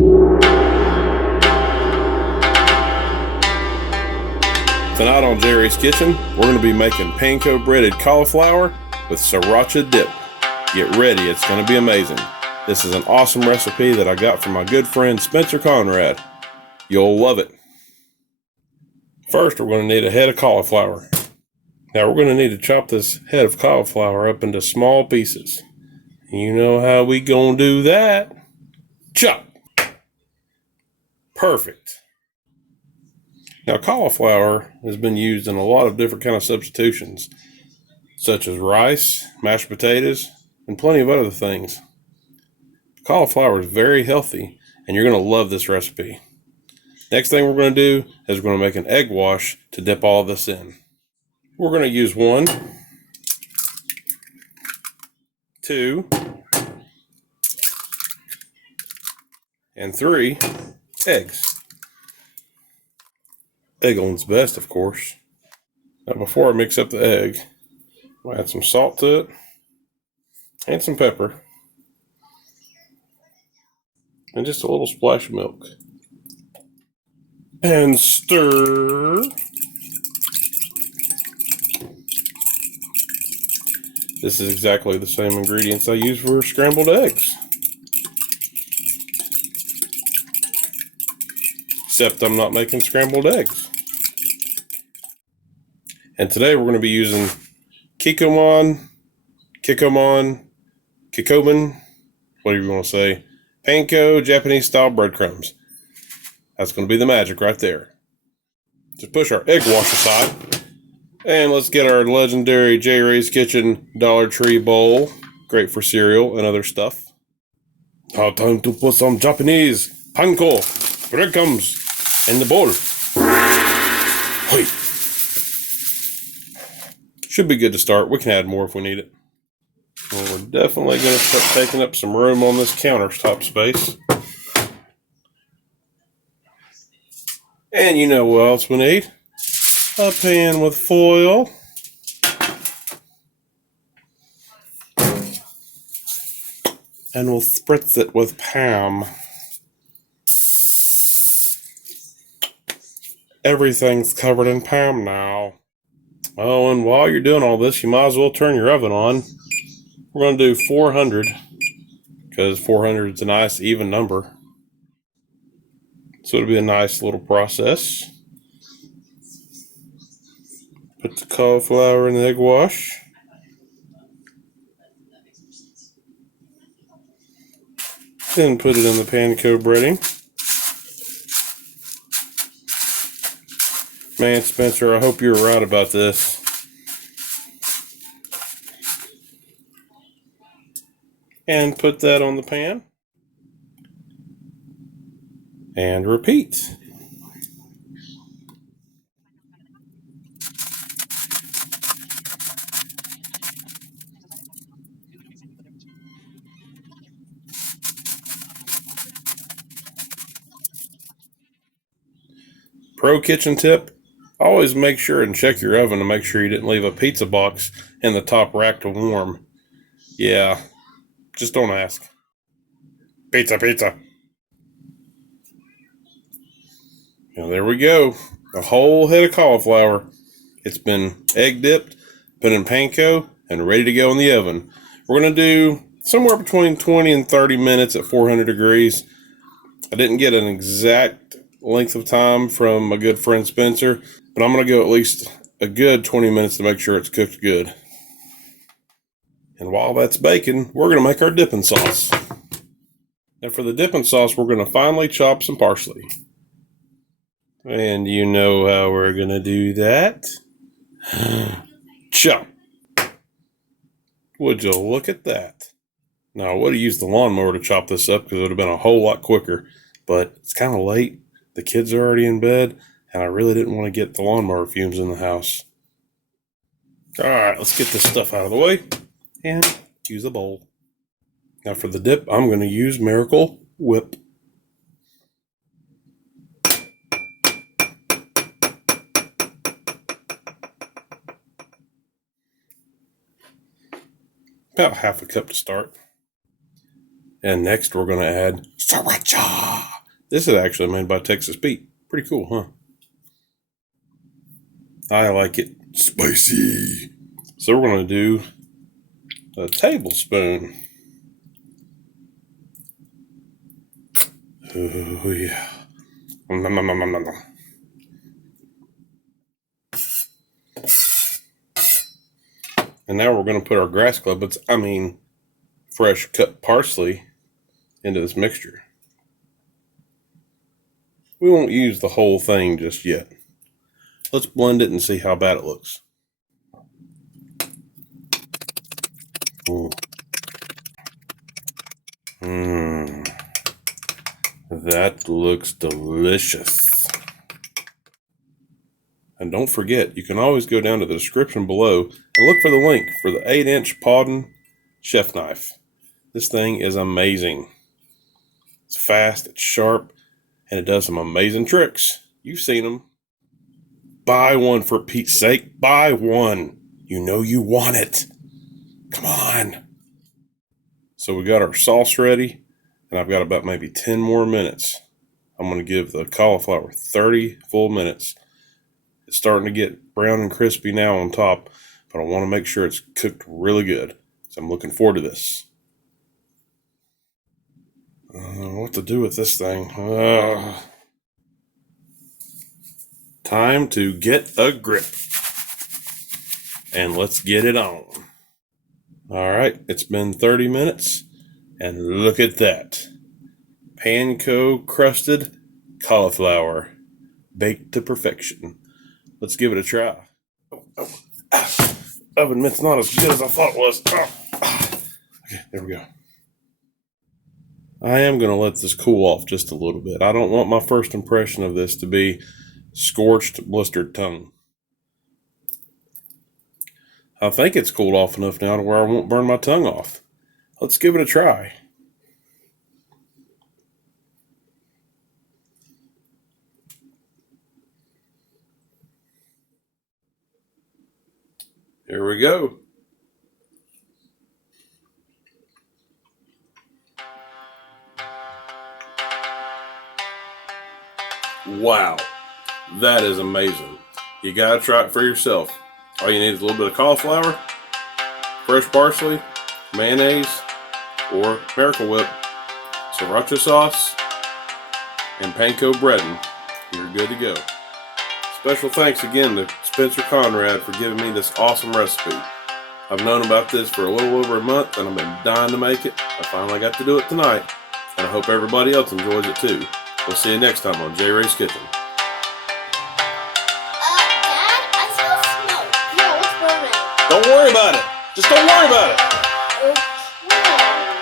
Tonight on J-Ray's Kitchen, we're going to be making Panko breaded cauliflower with Sriracha dip. Get ready, it's going to be amazing. This is an awesome recipe that I got from my good friend Spencer Conrad. You'll love it. First, we're going to need a head of cauliflower. Now we're going to need to chop this head of cauliflower up into small pieces. You know how we going to do that? Chop! Perfect. Now cauliflower has been used in a lot of different kind of substitutions, such as rice, mashed potatoes, and plenty of other things. Cauliflower is very healthy, and you're going to love this recipe. Next thing we're going to do is we're going to make an egg wash to dip all of this in. We're going to use 1, 2, and 3 eggs. Egg one's best, of course. Now before I mix up the egg, I'll add some salt to it and some pepper and just a little splash of milk. And stir. This is exactly the same ingredients I use for scrambled eggs. Except I'm not making scrambled eggs. And today we're going to be using Kikkoman, whatever you want to say, Panko Japanese style breadcrumbs. That's going to be the magic right there. Just push our egg wash aside. And let's get our legendary J-Ray's Kitchen Dollar Tree bowl. Great for cereal and other stuff. Now time to put some Japanese Panko breadcrumbs in the bowl. Hey. Should be good to start. We can add more if we need it. Well, we're definitely going to start taking up some room on this countertop space. And you know what else we need? A pan with foil. And we'll spritz it with Pam. Everything's covered in Pam now. Oh, and while you're doing all this, you might as well turn your oven on. We're going to do 400 because 400 is a nice even number. So it'll be a nice little process. Put the cauliflower in the egg wash. Then put it in the panko breading. Man, Spencer, I hope you were right about this. And put that on the pan. And repeat. Pro kitchen tip, always make sure and check your oven to make sure you didn't leave a pizza box in the top rack to warm. Yeah, just don't ask. Pizza. Now there we go. A whole head of cauliflower. It's been egg dipped, put in panko, and ready to go in the oven. We're going to do somewhere between 20 and 30 minutes at 400 degrees. I didn't get an exact length of time from my good friend Spencer, but I'm going to go at least a good 20 minutes to make sure it's cooked good. And while that's baking, we're going to make our dipping sauce. Now for the dipping sauce, we're going to finely chop some parsley. And you know how we're going to do that. Chop. Would you look at that? Now I would have used the lawnmower to chop this up because it would have been a whole lot quicker. But it's kind of late. The kids are already in bed. And I really didn't want to get the lawnmower fumes in the house. Alright, let's get this stuff out of the way. And use a bowl. Now for the dip, I'm going to use Miracle Whip. About half a cup to start. And next we're going to add Sriracha. This is actually made by Texas Pete. Pretty cool, huh? I like it spicy. So we're going to do a tablespoon. Oh, yeah. And now we're going to put our grass clippings, fresh cut parsley, into this mixture. We won't use the whole thing just yet. Let's blend it and see how bad it looks. That looks delicious. And don't forget, you can always go down to the description below and look for the link for the 8-inch Pawden chef knife. This thing is amazing. It's fast, it's sharp, and it does some amazing tricks. You've seen them. Buy one, for Pete's sake. Buy one. You know you want it. Come on. So we got our sauce ready, and I've got about maybe 10 more minutes. I'm going to give the cauliflower 30 full minutes. It's starting to get brown and crispy now on top, but I want to make sure it's cooked really good. So I'm looking forward to this. What to do with this thing? Time to get a grip. And let's get it on. All right, it's been 30 minutes, and look at that. Panko crusted cauliflower, baked to perfection. Let's give it a try. Oven mitt's not as good as I thought it was. Okay, there we go. I am going to let this cool off just a little bit. I don't want my first impression of this to be scorched, blistered tongue. I think it's cooled off enough now to where I won't burn my tongue off. Let's give it a try. Here we go. Wow, that is amazing. You gotta try it for yourself. All you need is a little bit of cauliflower, fresh parsley, mayonnaise, or Miracle Whip, Sriracha sauce, and Panko breading. You're good to go. Special thanks again to Spencer Conrad for giving me this awesome recipe. I've known about this for a little over a month, and I've been dying to make it. I finally got to do it tonight, and I hope everybody else enjoys it too. We'll see you next time on J-Ray's Kitchen. Dad, I smell smoke. Yeah, what's burning? Don't worry about it. Just don't worry about it. Okay.